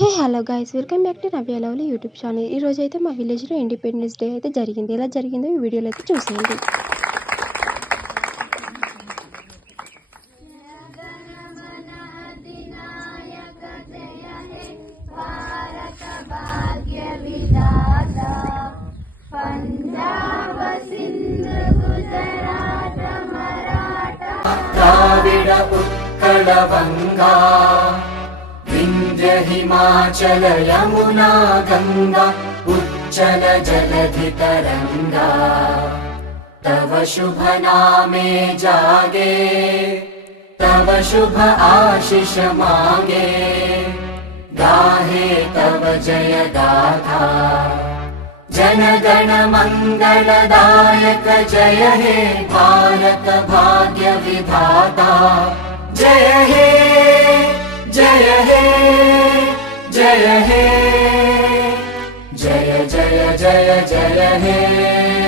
Hey hello guys welcome back to Navya lovely YouTube channel. ఈ రోజు అయితే మా విలేజ్లో ఇండిపెండెన్స్ డే అయితే జరిగింది. ఎలా జరిగిందో ఈ వీడియోలో అయితే చూసేయండి. द्राविड उत्कल गंगा विंध्य हिमाचल यमुना गंगा उच्चल जलधि तरंगा तव शुभ नामे जागे तव शुभ आशीष मांगे गाहे तव जय गाथा जन गण मंगलदायक जय हे भारत भाग्य विधाता जय हे जय हे जय हे जय जय जय जय हे।